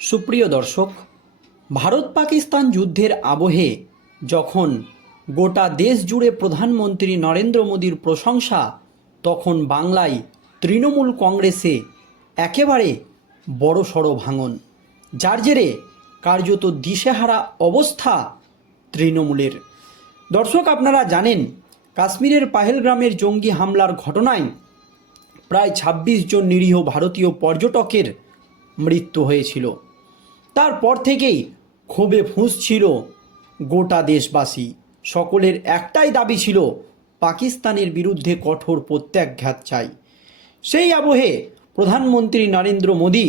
সুপ্রিয় দর্শক, ভারত পাকিস্তান যুদ্ধের আবহে যখন গোটা দেশ জুড়ে প্রধানমন্ত্রী নরেন্দ্র মোদীর প্রশংসা, তখন বাংলায় তৃণমূল কংগ্রেসে একেবারে বড়সড় ভাঙন। যার জেরে কার্যত দিশেহারা অবস্থা তৃণমূলের। দর্শক, আপনারা জানেন, কাশ্মীরের পাহেলগ্রামের জঙ্গি হামলার ঘটনায় প্রায় ২৬ জন নিরীহ ভারতীয় পর্যটকের মৃত্যু হয়েছিল। তারপর থেকেই ক্ষোভে ফুঁসছিল গোটা দেশবাসী। সকলের একটাই দাবি ছিল, পাকিস্তানের বিরুদ্ধে কঠোর প্রত্যাঘাত চাই। সেই আবহে প্রধানমন্ত্রী নরেন্দ্র মোদী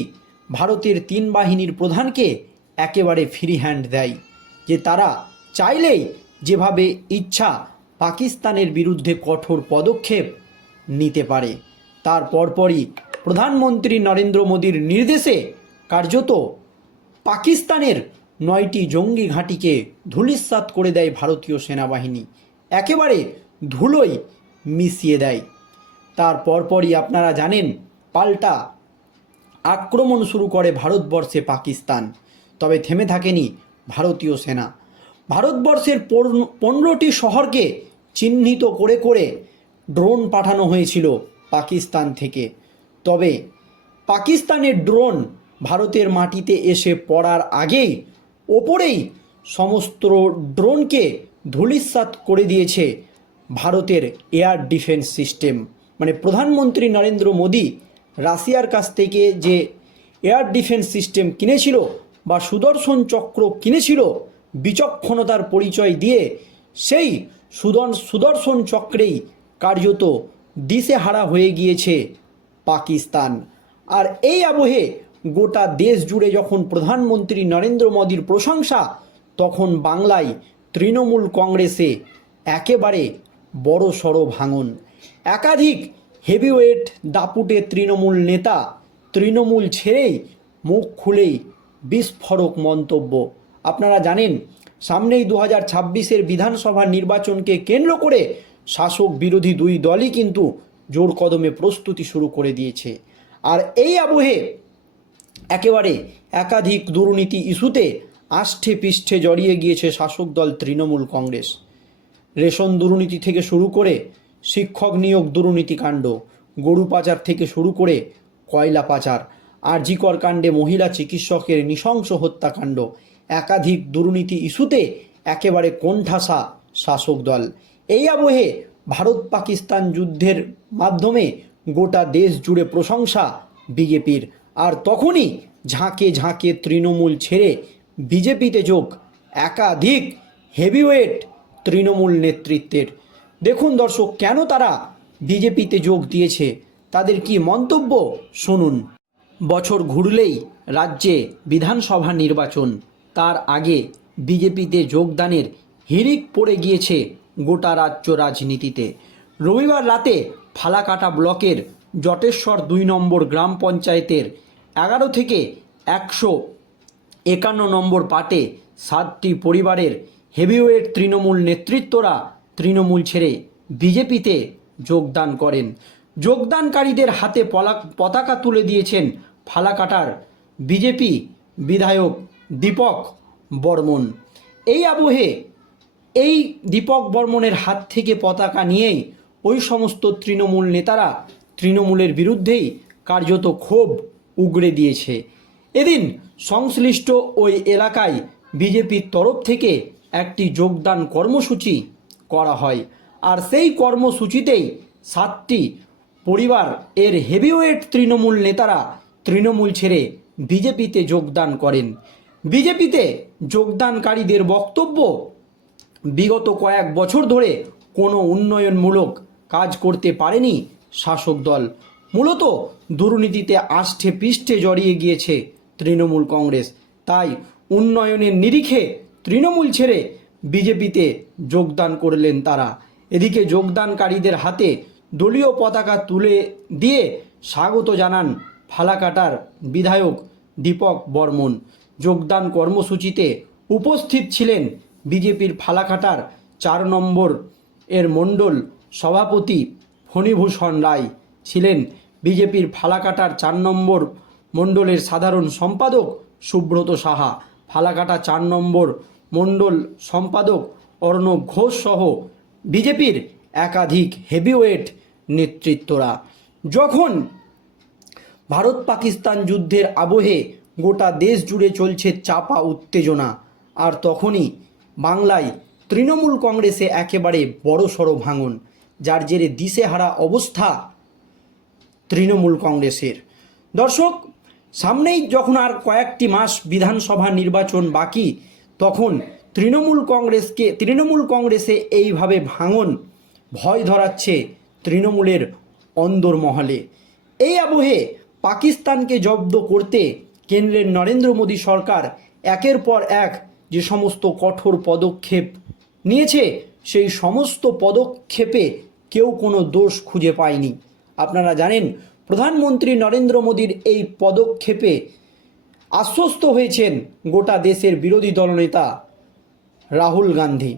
ভারতের তিন বাহিনীর প্রধানকে একেবারে ফ্রি হ্যান্ড দেয়, যে তারা চাইলেই যেভাবে ইচ্ছা পাকিস্তানের বিরুদ্ধে কঠোর পদক্ষেপ নিতে পারে। তার পরপরই প্রধানমন্ত্রী নরেন্দ্র মোদীর নির্দেশে কার্যত পাকিস্তানের নয়টি জঙ্গি ঘাঁটিকে ধূলিসাৎ করে দেয় ভারতীয় সেনাবাহিনী। একেবারে ধুলোই মিশিয়ে দেয়। তার পরপরই আপনারা জানেন, পাল্টা আক্রমণ শুরু করে ভারতবর্ষে পাকিস্তান। তবে থেমে থাকেনি ভারতীয় সেনা। ভারতবর্ষের পনেরোটি শহরকে চিহ্নিত করে করে ড্রোন পাঠানো হয়েছিল পাকিস্তান থেকে। তবে পাকিস্তানের ড্রোন ভারতের মাটিতে এসে পড়ার আগেই ওপরেই সমস্ত ড্রোনকে ধূলিসাৎ করে দিয়েছে ভারতের এয়ার ডিফেন্স সিস্টেম। মানে প্রধানমন্ত্রী নরেন্দ্র মোদী রাশিয়ার কাছ থেকে যে এয়ার ডিফেন্স সিস্টেম কিনেছিল বা সুদর্শন চক্র কিনেছিল, বিচক্ষণতার পরিচয় দিয়ে সেই সুদন সুদর্শন চক্রেই কার্যত দিশেহারা হয়ে গিয়েছে পাকিস্তান। আর এই আবহে গোটা দেশ জুড়ে যখন প্রধানমন্ত্রী নরেন্দ্র মোদীর প্রশংসা, তখন বাংলায় তৃণমূল কংগ্রেসে একেবারে বড় সড়ো ভাঙন। একাধিক হেভিওয়েট দাপুটে তৃণমূল নেতা তৃণমূল ছেড়েই মুখ খুলেই বিস্ফোরক মন্তব্য। আপনারা জানেন, সামনেই দু হাজার ছাব্বিশের বিধানসভা নির্বাচনকে কেন্দ্র করে শাসক বিরোধী দুই দলই কিন্তু জোর কদমে প্রস্তুতি শুরু করে দিয়েছে। আর এই আবহে একেবারে একাধিক দুর্নীতি ইস্যুতে আষ্ঠে পৃষ্ঠে জড়িয়ে গিয়েছে শাসক দল তৃণমূল কংগ্রেস। রেশন দুর্নীতি থেকে শুরু করে শিক্ষক নিয়োগ দুর্নীতিকাণ্ড গরু পাচার থেকে শুরু করে কয়লা পাচার, আরজিকর কাণ্ডে মহিলা চিকিৎসকের নৃশংস হত্যাকাণ্ড, একাধিক দুর্নীতি ইস্যুতে একেবারে কোণঠাসা শাসক দল। এই আবহে ভারত পাকিস্তান যুদ্ধের মাধ্যমে গোটা দেশ জুড়ে প্রশংসা বিজেপির। আর তখনই ঝাঁকে ঝাঁকে তৃণমূল ছেড়ে বিজেপিতে যোগ একাধিক হেভিওয়েট তৃণমূল নেতৃত্বের। দেখুন দর্শক, কেন তারা বিজেপিতে যোগ দিয়েছে, তাদের কি মন্তব্য? শুনুন। বছর ঘুরলেই রাজ্যে বিধানসভা নির্বাচন, তার আগে বিজেপিতে যোগদানের হিড়িক পড়ে গিয়েছে গোটা রাজ্য রাজনীতিতে। রবিবার রাতে ফালাকাটা ব্লকের জটেশ্বর দুই নম্বর গ্রাম পঞ্চায়েতের এগারো থেকে একশো একান্ন নম্বর পাটে সাতটি পরিবারের হেভিওয়েট তৃণমূল নেতৃত্বরা তৃণমূল ছেড়ে বিজেপিতে যোগদান করেন। যোগদানকারীদের হাতে পতাকা তুলে দিয়েছেন ফালাকাটার বিজেপি বিধায়ক দীপক বর্মন। এই আবহে এই দীপক বর্মনের হাত থেকে পতাকা নিয়েই ওই সমস্ত তৃণমূল নেতারা তৃণমূলের বিরুদ্ধেই কার্যত ক্ষোভ উগড়ে দিয়েছে। এদিন সংশ্লিষ্ট ওই এলাকায় বিজেপির তরফ থেকে একটি যোগদান কর্মসূচি করা হয়। আর সেই কর্মসূচিতেই সাতটি পরিবার এর হেভিওয়েট তৃণমূল নেতারা তৃণমূল ছেড়ে বিজেপিতে যোগদান করেন। বিজেপিতে যোগদানকারীদের বক্তব্য, বিগত কয়েক বছর ধরে কোনো উন্নয়নমূলক কাজ করতে পারেনি শাসক দল। মূলত দুর্নীতিতে আষ্ঠে পৃষ্ঠে জড়িয়ে গিয়েছে তৃণমূল কংগ্রেস। তাই উন্নয়নের নিরিখে তৃণমূল ছেড়ে বিজেপিতে যোগদান করলেন তারা। এদিকে যোগদানকারীদের হাতে দলীয় পতাকা তুলে দিয়ে স্বাগত জানান ফালাকাটার বিধায়ক দীপক বর্মন। যোগদান কর্মসূচিতে উপস্থিত ছিলেন বিজেপির ফালাকাটার চার নম্বর এর মণ্ডল সভাপতি ফণীভূষণ রায়। ছিলেন বিজেপির ফালাকাটার চার নম্বর মণ্ডলের সাধারণ সম্পাদক সুব্রত সাহা। ফালাকাটা চার নম্বর মণ্ডল সম্পাদক অর্ণব ঘোষ সহ বিজেপির একাধিক হেভিওয়েট নেতৃত্বরা। যখন ভারত পাকিস্তান যুদ্ধের আবহে গোটা দেশ জুড়ে চলছে চাপা উত্তেজনা, আর তখনই বাংলায় তৃণমূল কংগ্রেসে একেবারে বড়সড় ভাঙন, যার জেরে দিশেহারা অবস্থা তৃণমূল কংগ্রেসের। দর্শক, সামনেই যখন আর কয়েকটি মাস বিধানসভা নির্বাচন বাকি, তখন তৃণমূল কংগ্রেসকে, তৃণমূল কংগ্রেসে এইভাবে ভাঙন ভয় ধরাচ্ছে তৃণমূলের অন্দরমহলে। এই আবহে পাকিস্তানকে জব্দ করতে কেন্দ্রের নরেন্দ্র মোদী সরকার একের পর এক যে সমস্ত কঠোর পদক্ষেপ নিয়েছে, সেই সমস্ত পদক্ষেপে কেউ কোনো দোষ খুঁজে পায়নি। আপনারা জানেন, প্রধানমন্ত্রী নরেন্দ্র মোদীর এই পদক্ষেপে আশ্বস্ত হয়েছেন গোটা দেশের বিরোধী দলনেতা রাহুল গান্ধী।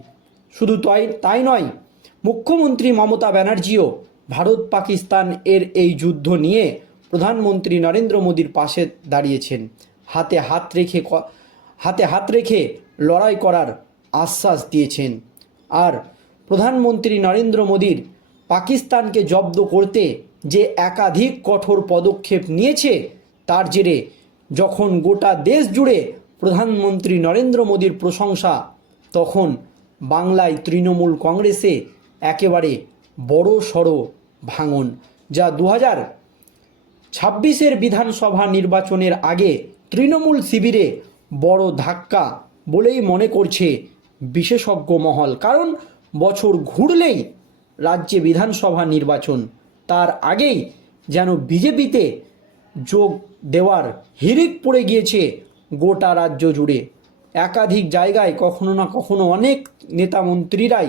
শুধু তাই তাই নয়, মুখ্যমন্ত্রী মমতা ব্যানার্জিও ভারত পাকিস্তান এর এই যুদ্ধ নিয়ে প্রধানমন্ত্রী নরেন্দ্র মোদীর পাশে দাঁড়িয়েছেন। হাতে হাত রেখে হাতে হাত রেখে লড়াই করার আশ্বাস দিয়েছেন। আর প্রধানমন্ত্রী নরেন্দ্র মোদীর পাকিস্তানকে জব্দ করতে যে একাধিক কঠোর পদক্ষেপ নিয়েছে, তার জেরে যখন গোটা দেশ জুড়ে প্রধানমন্ত্রী নরেন্দ্র মোদীর প্রশংসা, তখন বাংলায় তৃণমূল কংগ্রেসে একেবারে বড় সড়ো ভাঙন, যা দু হাজার ছাব্বিশের বিধানসভা নির্বাচনের আগে তৃণমূল শিবিরে বড় ধাক্কা বলেই মনে করছে বিশেষজ্ঞ মহল। কারণ বছর ঘুরলেই রাজ্যে বিধানসভা নির্বাচন তার আগেই যেন বিজেপিতে যোগ দেওয়ার হিড়িক পড়ে গিয়েছে গোটা রাজ্য জুড়ে। একাধিক জায়গায় কখনো না কখনো অনেক নেতা মন্ত্রীরাই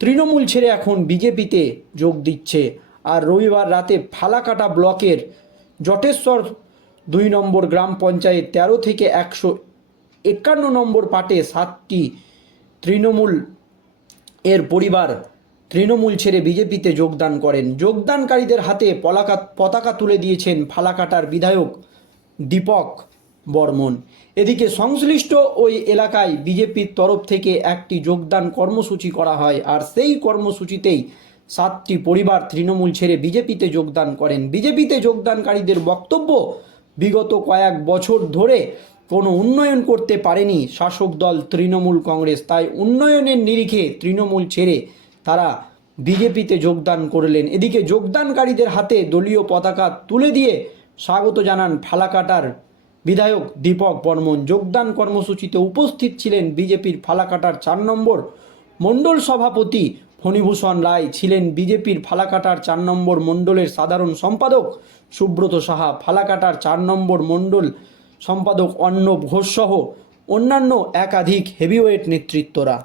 তৃণমূল ছেড়ে এখন বিজেপিতে যোগ দিচ্ছে। আর রবিবার রাতে ফালাকাটা ব্লকের জটেশ্বর দুই নম্বর গ্রাম পঞ্চায়েত তেরো থেকে একশো একান্ন নম্বর পাটে সাতটি তৃণমূল এর পরিবার তৃণমূল ছেড়ে বিজেপিতে যোগদান করেন। যোগদানকারীদের হাতে পলাকা পতাকা তুলে দিয়েছেন ফালাকাটার বিধায়ক দীপক বর্মন। এদিকে সংশ্লিষ্ট ওই এলাকায় বিজেপির তরফ থেকে একটি যোগদান কর্মসূচি করা হয় আর সেই কর্মসূচিতেই সাতটি পরিবার তৃণমূল ছেড়ে বিজেপিতে যোগদান করেন। বিজেপিতে যোগদানকারীদের বক্তব্য বিগত কয়েক বছর ধরে কোনো উন্নয়ন করতে পারেনি শাসক দল তৃণমূল কংগ্রেস। তাই উন্নয়নের নিরিখে তৃণমূল ছেড়ে তারা বিজেপিতে যোগদান করলেন। এদিকে যোগদানকারীদের হাতে দলীয় পতাকা তুলে দিয়ে স্বাগত জানান ফালাকাটার বিধায়ক দীপক বর্মন। যোগদান কর্মসূচিতে উপস্থিত ছিলেন বিজেপির ফালাকাটার চার নম্বর মণ্ডল সভাপতি ফণীভূষণ রায়, ছিলেন বিজেপির ফালাকাটার চার নম্বর মণ্ডলের সাধারণ সম্পাদক সুব্রত সাহা, ফালাকাটার চার নম্বর মণ্ডল সম্পাদক অর্ণব ঘোষ সহ অন্যান্য একাধিক হেভিওয়েট নেতৃত্বরা।